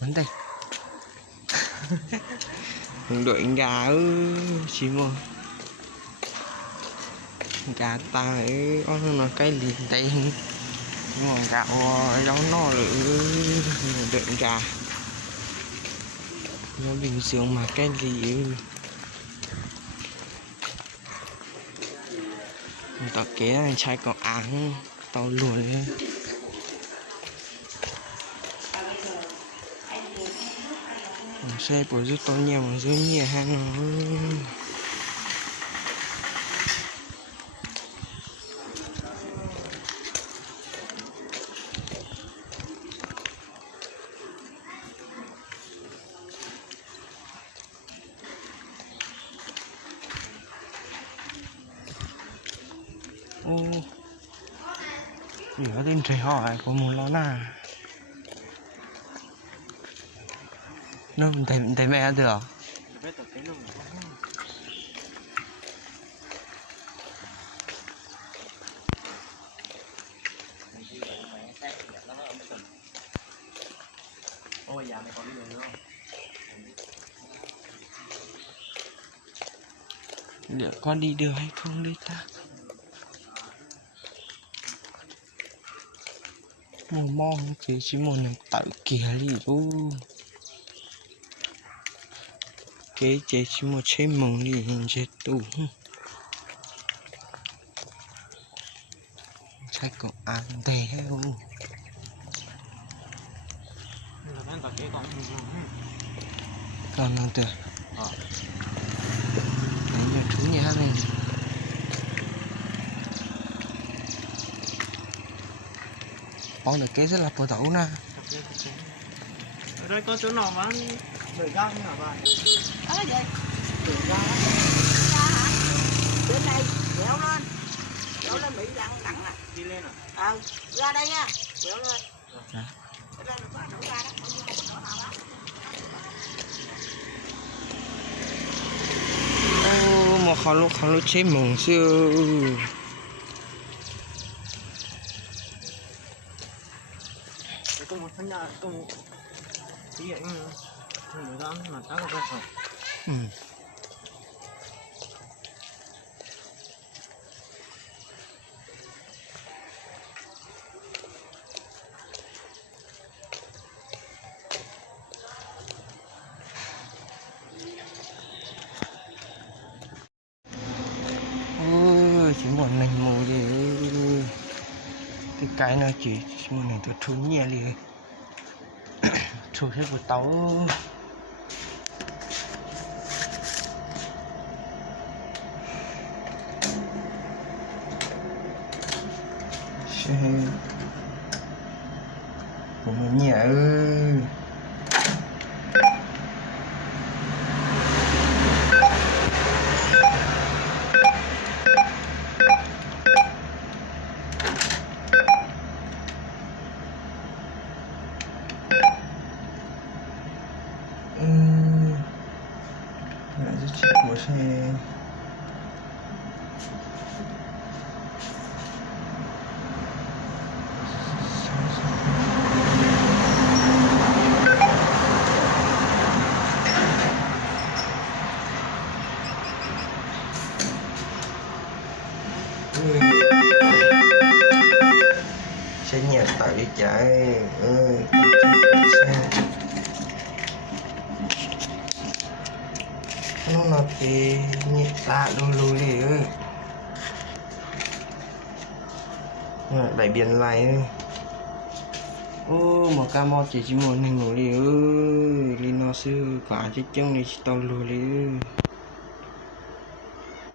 bắn tay đuổi gà chỉ mua gà ta ấy nó cái liền tay nhưng mà gạo giống nó đuổi gà nó bình thường mà cái gì tao kế chai có áng tao luôn xe của rất to nhiều mà rất nhiều hàng ở trên trời hỏi có một ló nào nó thấy mẹ được ôi dạ mày còn đi nữa liệu con đi được hay không đi ta mù mong chỉ một niềm tự kìa đi luôn cái chỉ một chế mong đi hình chế tủ chắc có ăn tè không còn nào từ đấy nhiều thứ như thế này con được cái rất là phổ tấu nè. Ở đây có chỗ nào bán đợi găng hả bà? Cái gì? Đợi găng hả? Bên này kéo lên bị đặng à. đi lên à? Ra đây nha, kéo lên. Dạ. Ở đây là có đổ ra đó, không có chỗ nào đó. Ô, mà khó lúc chế mỏng xưa. Công một phân nhà công tí hiện người ta mà ta có không? Chỉ một mình mù gì cái nó chỉ một mình tôi thú nhẹ liền thú hết một tấu của mình nhẹ lại rất chiếc của xe xe nhẹ tạo đi chạy nó là cái nhẹ lạ đôi đi ơi đẩy biển lại ô mà ca mò chỉ một mình ngủ đi ơi đi nó sư quả chứ chân này tao lùi đi